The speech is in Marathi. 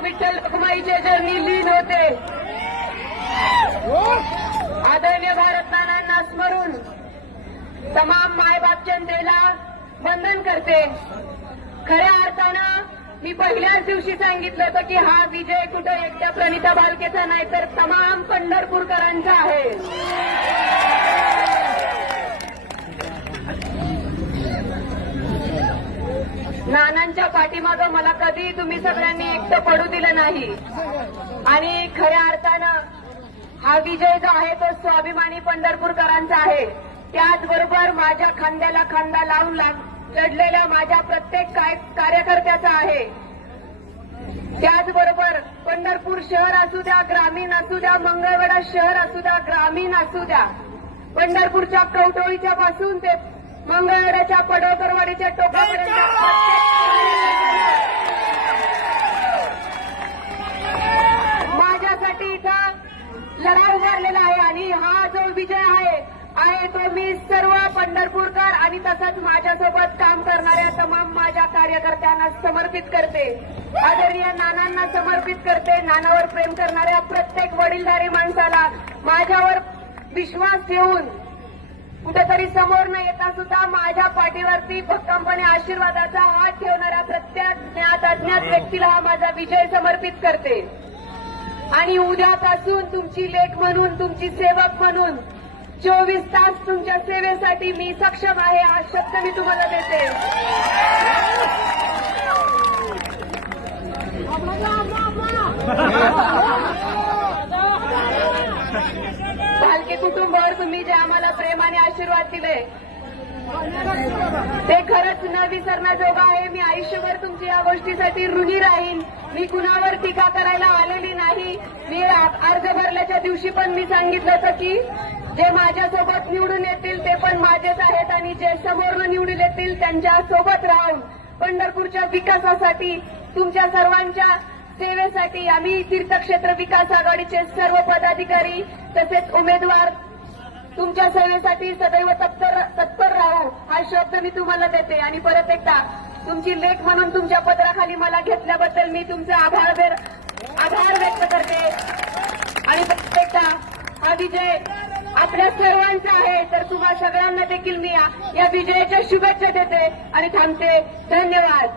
जिजाबाईचे जर्नी लीन होते. आदरणीय भारत नानांना स्मरून तमाम मायबाप जनतेला वंदन करते. खऱ्या अर्थानं मी पहिल्याच दिवशी सांगितलं होतं की हा विजय कुठं एकट्या प्रणिता बालकेचा नाही तर तमाम पंढरपूरकरांचा आहे. नानांच्या पाठीमागं मला कधी तुम्ही सगळ्यांनी एकटं पडू दिलं नाही. आणि खऱ्या अर्थानं हा विजय जो आहे तो स्वाभिमानी पंढरपूरकरांचा आहे. त्याचबरोबर माझ्या खांद्याला खांदा लावून लढलेल्या माझ्या प्रत्येक कार्यकर्त्याचा आहे. त्याचबरोबर पंढरपूर शहर असू द्या ग्रामीण असू द्या मंगळवेढा शहर असू द्या ग्रामीण असू द्या. पंढरपूरच्या कवटोळीच्या पासून ते मंगळवेढ्याच्या पडोतरवाडीच्या टोकापर्यंत आणि हा जो विजय आहे आहे तो मी सर्व पंढरपूरकर आणि तसंच माझ्यासोबत काम करणाऱ्या तमाम माझ्या कार्यकर्त्यांना समर्पित करते. आदरणीय नानांना समर्पित करते. नानावर प्रेम करणाऱ्या प्रत्येक वडीलधारी माणसाला माझ्यावर विश्वास ठेवून कुठेतरी समोर न येता सुद्धा माझ्या पाठीवरती भक्कमपणे आशीर्वादाचा हात ठेवणाऱ्या प्रत्येक ज्ञात अज्ञात व्यक्तीला हा माझा विजय समर्पित करते. आणि उद्यापासून तुमची लेख म्हणून तुमची सेवक म्हणून चोवीस तास तुमच्या सेवेसाठी मी सक्षम आहे हा शब्द मी तुम्हाला देते. पालखी कुटुंबावर तुम्ही जे आम्हाला प्रेमाने आशीर्वाद दिले ते खरंच न विसरण्याजोगं आहे. मी आयुष्यभर तुमची या गोष्टीसाठी ऋणी राहीन. मी कुणावर टीका करायला आलेली नाही. मी अर्ज भरल्याच्या दिवशी पण मी सांगितलं होतं की जे माझ्यासोबत निवडून येतील ते पण माझेच आहेत आणि जे समोर निवडून येतील त्यांच्यासोबत राहून. पंढरपूरच्या विकासासाठी तुमच्या सर्वांच्या सेवेसाठी आम्ही तीर्थक्षेत्र विकास आघाडीचे सर्व पदाधिकारी तसेच उमेदवार तुमच्या सेवेसाठी सदैव तप्त हा शब्द मी तुम्हाला देते आणि परत एकदा तुमची लेख म्हणून तुमच्या पत्राखाली मला घेतल्याबद्दल मी तुमचे आभार आभार व्यक्त करते. आणि परत एकदा हा विजय आपल्या सर्वांचा आहे तर तुम्हा सगळ्यांना देखील मी या विजयाच्या शुभेच्छा देते आणि थांबते. धन्यवाद.